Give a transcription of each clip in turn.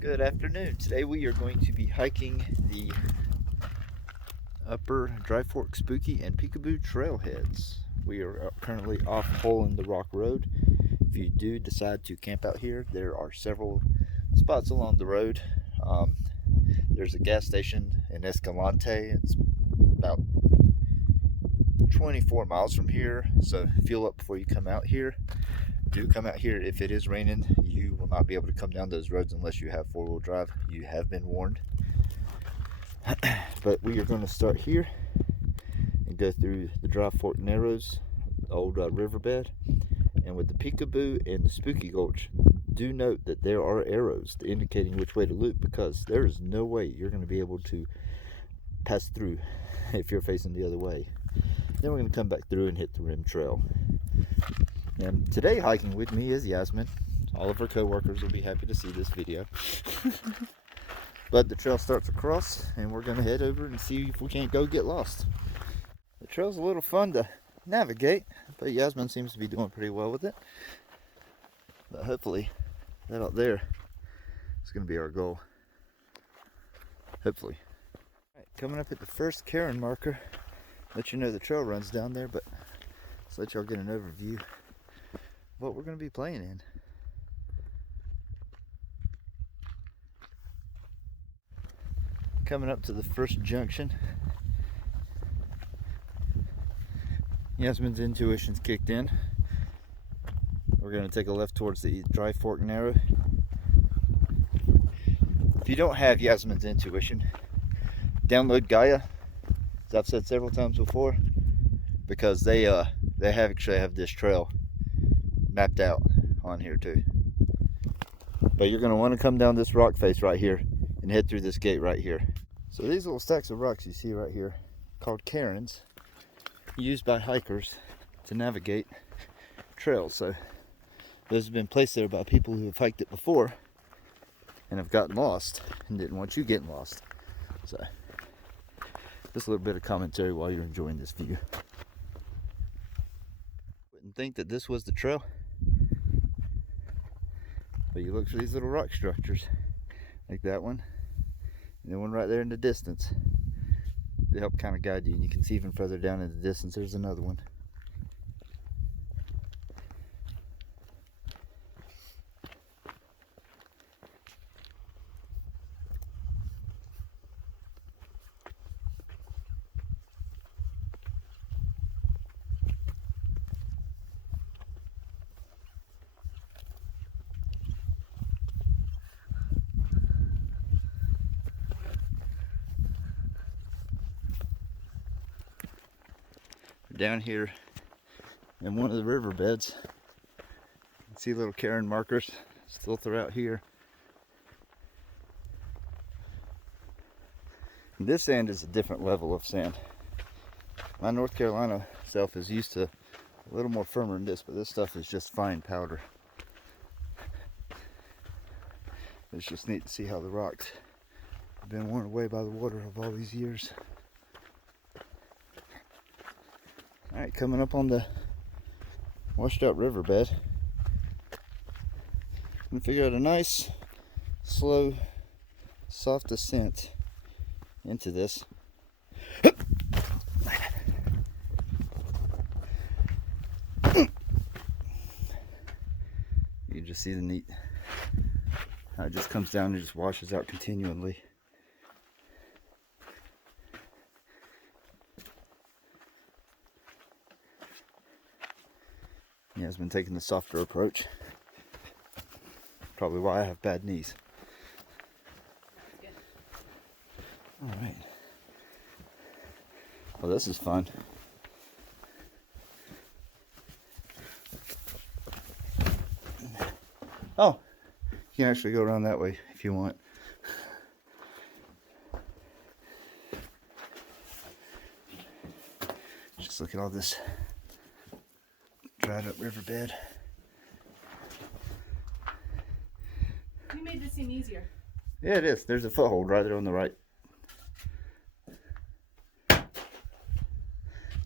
Good afternoon. Today we are going to be hiking the upper Dry Fork Spooky and Peekaboo trailheads. We are currently off Hole in the Rock Road. If you do decide to camp out here, there are several spots along the road. There's a gas station in Escalante. It's about 24 miles from here, so fuel up before you come out here. Do come out here. If it is raining, you will not be able to come down those roads unless you have four-wheel drive. You have been warned. But we are going to start here and go through the Dry Fork Narrows, the old riverbed, and with the Peekaboo and the Spooky Gulch. Do note that there are arrows indicating which way to loop, because there is no way you're going to be able to pass through if you're facing the other way. Then we're going to come back through and hit the rim trail. And today hiking with me is Yasmin. All of her co-workers will be happy to see this video. But the trail starts across and we're going to head over and see if we can't go get lost. The trail's a little fun to navigate, but Yasmin seems to be doing pretty well with it. But hopefully that out there is going to be our goal. Hopefully. All right, coming up at the first Karen marker, let you know the trail runs down there, but let's let y'all get an overview what we're going to be playing in. Coming up to the first junction, Yasmin's intuition's kicked in. We're going to take a left towards the Dry Fork Narrow. If you don't have Yasmin's intuition, download Gaia, as I've said several times before, because they actually have this trail mapped out on here too. But you're going to want to come down this rock face right here and head through this gate right here. So these little stacks of rocks you see right here, called cairns, used by hikers to navigate trails. So those have been placed there by people who have hiked it before and have gotten lost and didn't want you getting lost. So just a little bit of commentary while you're enjoying this view. Wouldn't think that this was the trail, but you look for these little rock structures like that one and the one right there in the distance. They help kind of guide you, and you can see even further down in the distance there's another one. Down here in one of the riverbeds, you can see little cairn markers still throughout here. And this sand is a different level of sand. My North Carolina self is used to a little more firmer than this, but this stuff is just fine powder. It's just neat to see how the rocks have been worn away by the water of all these years. Alright, coming up on the washed out riverbed, I'm going to figure out a nice, slow, soft descent into this. You can just see the neat, how it just comes down and just washes out continually. Yeah, it's been taking the softer approach. Probably why I have bad knees. Alright. Well, this is fun. Oh, you can actually go around that way if you want. Just look at all this dried up riverbed. You made this seem easier. Yeah, it is. There's a foothold right there on the right. That's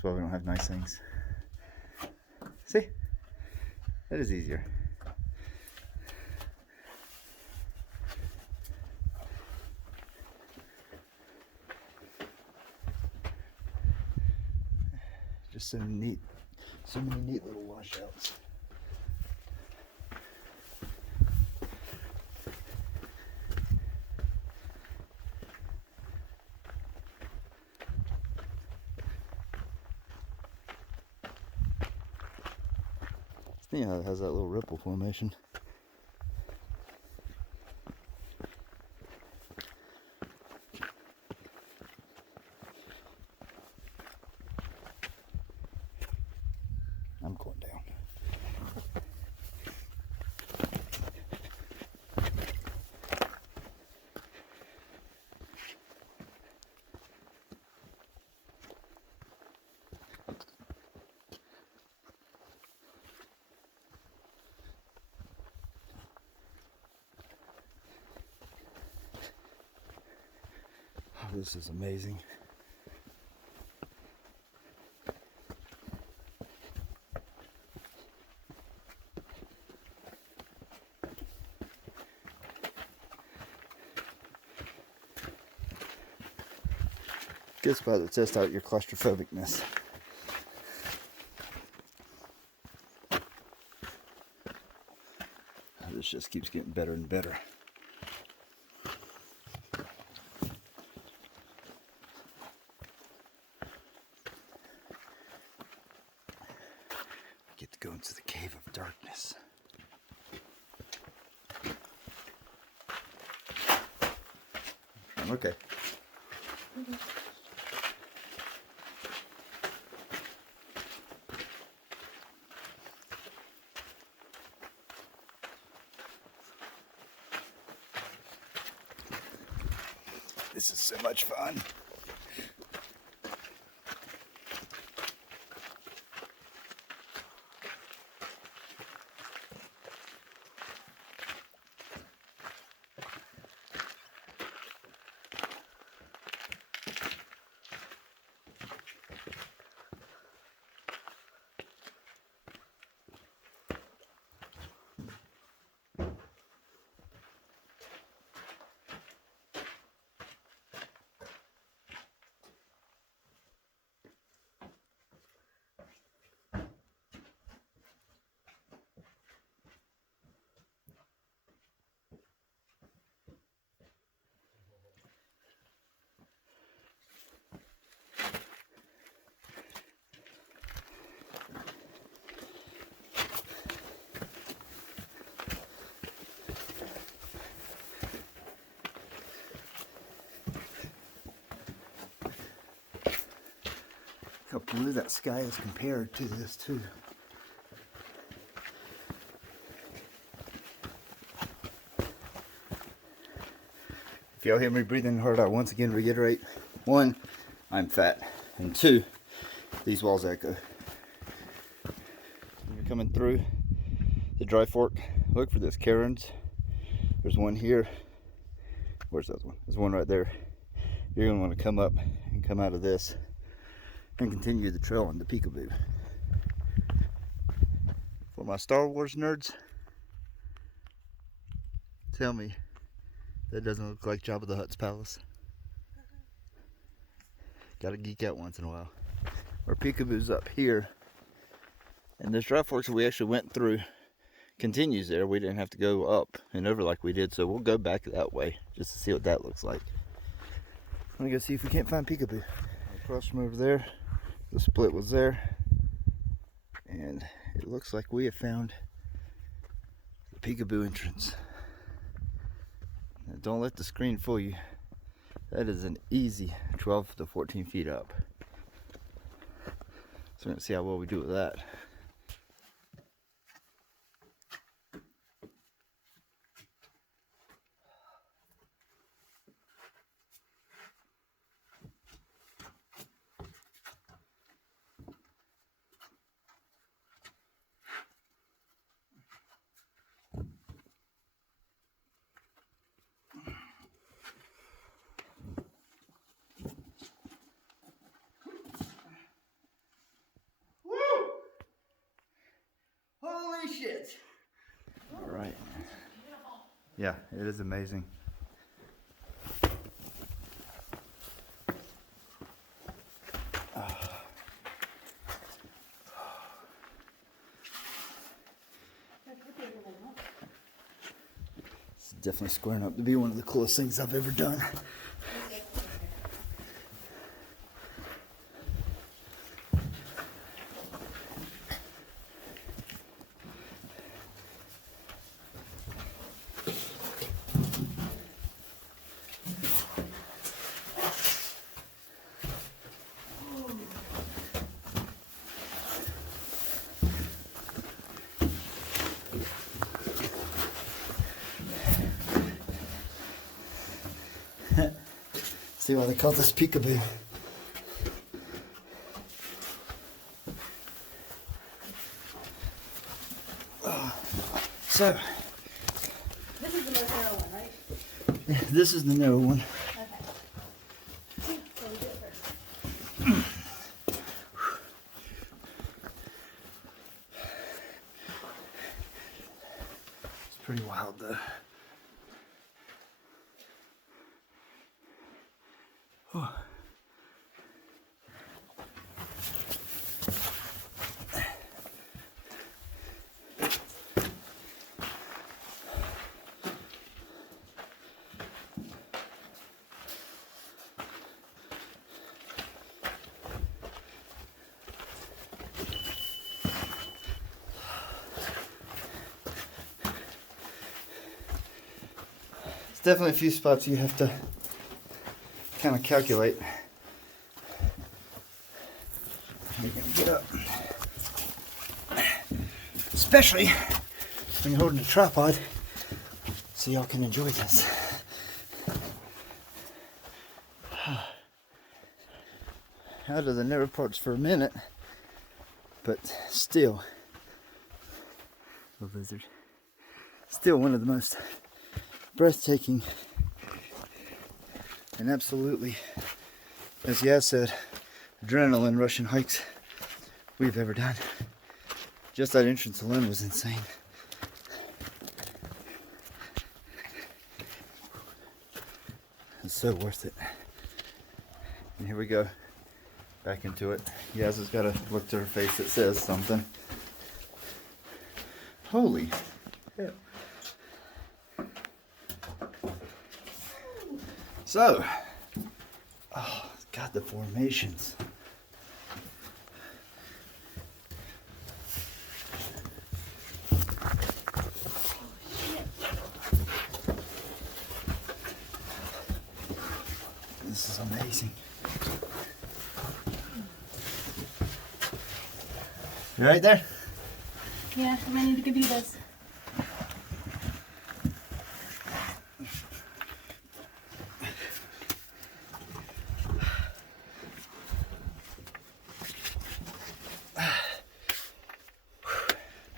why we don't have nice things. See? That is easier. Just so neat, so many neat little washouts. See how it has that little ripple formation. I'm going down. Oh, this is amazing. Good spot to test out your claustrophobicness. This just keeps getting better and better. Get to go into the cave of darkness. Okay. This is so much fun. How blue that sky is compared to this too. If y'all hear me breathing hard, I once again reiterate, 1, I'm fat, and 2, these walls echo. When you're coming through the dry fork, look for this cairns. There's one here. Where's that one? There's one right there. You're going to want to come up and come out of this and continue the trail on the Peekaboo. For my Star Wars nerds, tell me that doesn't look like Jabba the Hutt's palace. Gotta geek out once in a while. Our Peekaboo's up here, and this dry fork that we actually went through continues there. We didn't have to go up and over like we did, so we'll go back that way just to see what that looks like. Let me go see if we can't find Peekaboo. Across from over there, the split was there, and it looks like we have found the Peekaboo entrance. Now, don't let the screen fool you. That is an easy 12 to 14 feet up. So we're going to see how well we do with that. Holy shit! All right. Yeah, it is amazing. definitely squaring up to be one of the coolest things I've ever done. See why they call this Peekaboo. So, This is the most narrow one, right? this is the narrow one. Okay. So we do it first. It's pretty wild though. Oh. There's definitely a few spots you have to kind of calculate. You're gonna get up, especially when you're holding a tripod, so y'all can enjoy this. Out of the narrow parts for a minute, but still, the lizard, still one of the most breathtaking and absolutely, as Yaz said, adrenaline rushing hikes we've ever done. Just that entrance alone was insane. It's so worth it. And here we go, back into it. Yaz has got a look to her face that says something. Holy hell. So, oh God, the formations. This is amazing. You right there? Yeah, I might need to do this.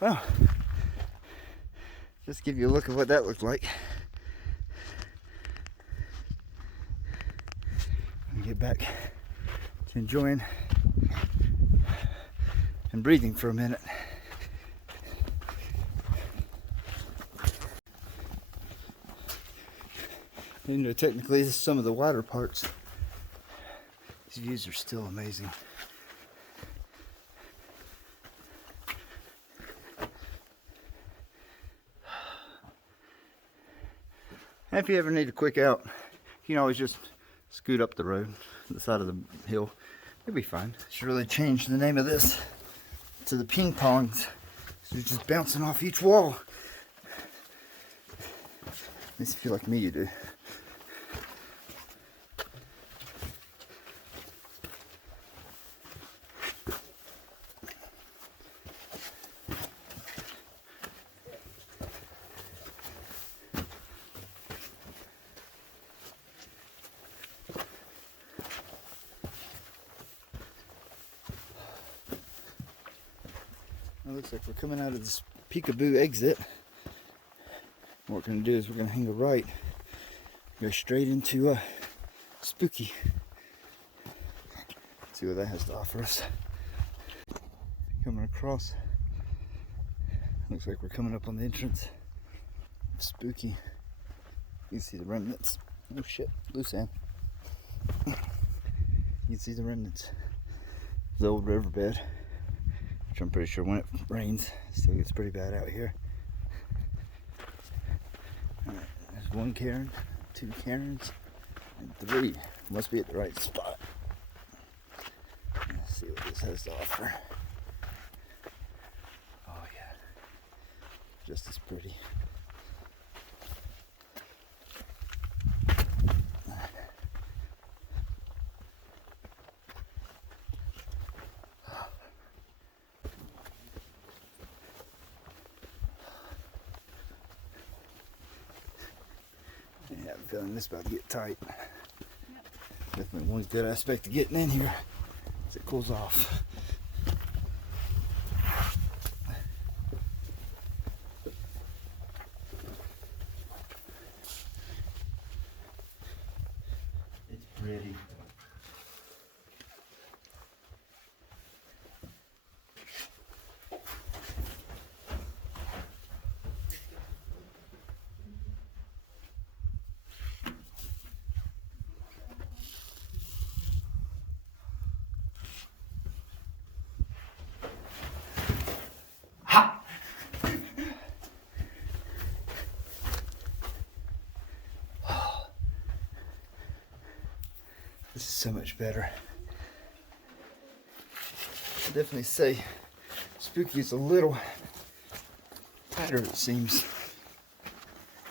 Well, just give you a look at what that looked like. And get back to enjoying and breathing for a minute. You know, technically, this is some of the wider parts. These views are still amazing. And if you ever need a quick out, you can always just scoot up the road, the side of the hill. It'll be fine. Should really change the name of this to the ping pongs. So you're just bouncing off each wall. At least if you like me, you do. It looks like we're coming out of this Peekaboo exit. What we're going to do is we're going to hang a right, go straight into Spooky. See what that has to offer us. Coming across, looks like we're coming up on the entrance of Spooky. You can see the remnants. Oh shit, loose end. You can see the remnants of the old riverbed, which I'm pretty sure when it rains, it still gets pretty bad out here. Alright, there's one cairn, 2 cairns, and 3. Must be at the right spot. Let's see what this has to offer. Oh yeah, just as pretty. Yeah, I'm feeling this about to get tight. Definitely one good aspect of getting in here is it cools off. It's pretty. This is so much better. I'll definitely say Spooky is a little tighter, it seems,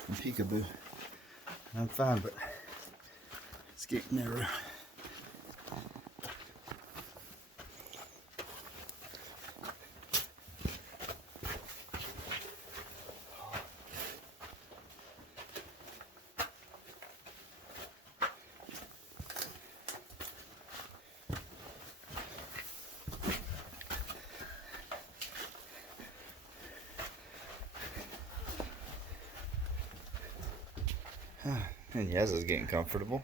than Peekaboo. I'm fine, but it's getting narrow. And Yaz is getting comfortable.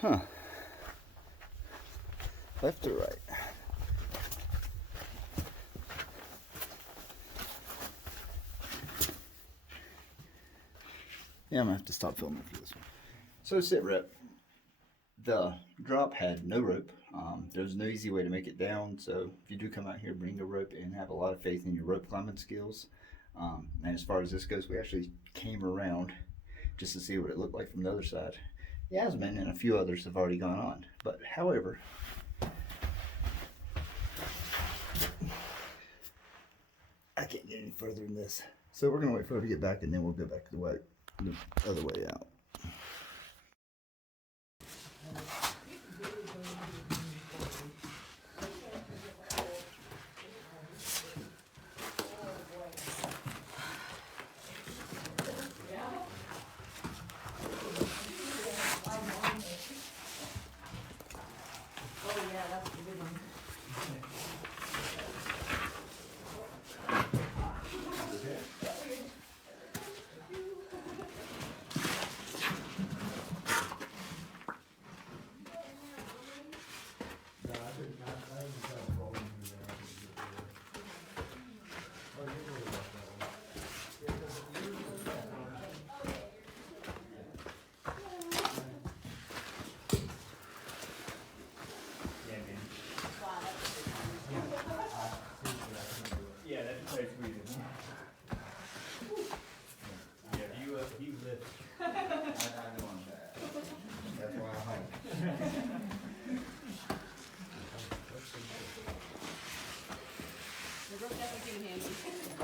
Huh. Left or right? Yeah, I'm gonna have to stop filming for this one. So sit rep. The drop had no rope. There's no easy way to make it down, so if you do come out here, bring a rope and have a lot of faith in your rope climbing skills. And as far as this goes, we actually came around just to see what it looked like from the other side. Yasmin and a few others have already gone on, but however, I can't get any further than this. So we're gonna wait for her to get back, and then we'll go back the other way out.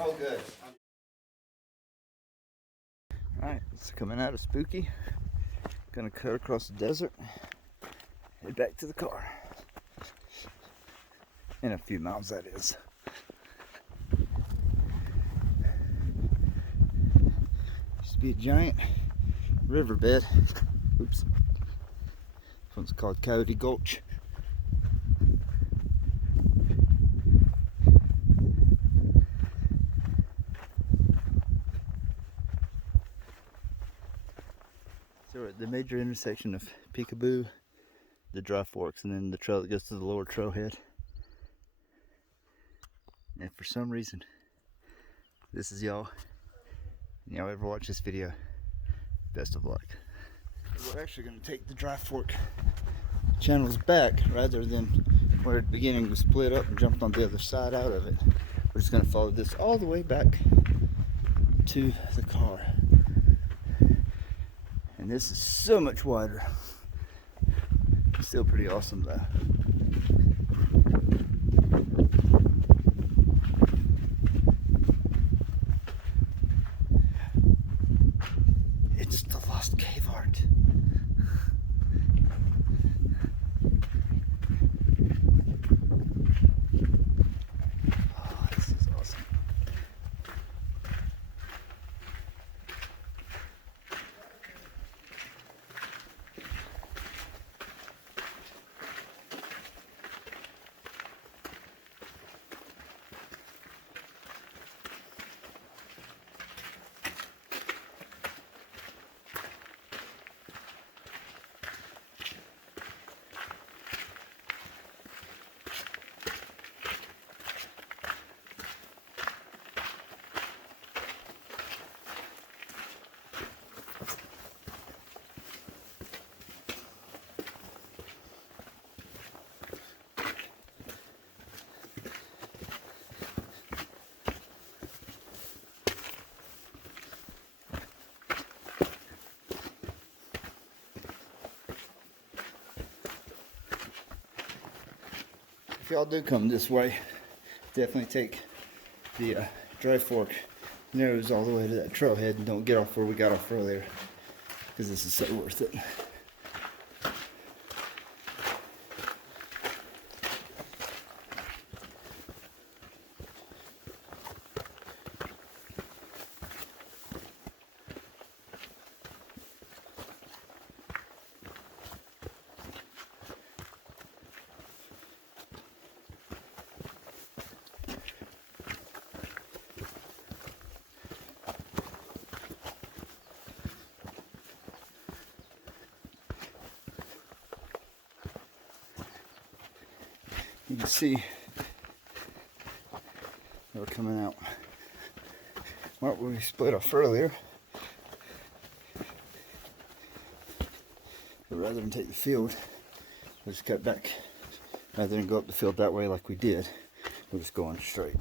Oh, good. Alright, it's coming out of Spooky. Gonna cut across the desert, head back to the car. In a few miles, that is. Used to be a giant riverbed. Oops. This one's called Coyote Gulch. So we're at the major intersection of Peekaboo, the Dry Forks, and then the trail that goes to the lower trailhead. And for some reason, this is y'all. And y'all ever watch this video, best of luck. We're actually going to take the Dry Fork channels back rather than where at the beginning we split up and jumped on the other side out of it. We're just going to follow this all the way back to the car. And this is so much wider. Still pretty awesome though. It's the Lost Cave Art. Oh, this is awesome. If y'all do come this way, definitely take the dry fork narrows all the way to that trailhead and don't get off where we got off earlier, because this is so worth it. You can see they're coming out. Well, we split off earlier, but rather than take the field, we'll just cut back. Rather than go up the field that way like we did, we're just going straight.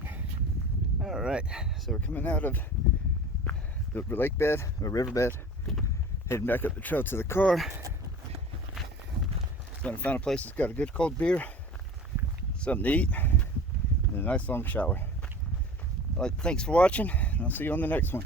All right, so we're coming out of the lake bed or riverbed, heading back up the trail to the car. So I found a place that's got a good cold beer, something to eat, and a nice long shower. All right, thanks for watching, and I'll see you on the next one.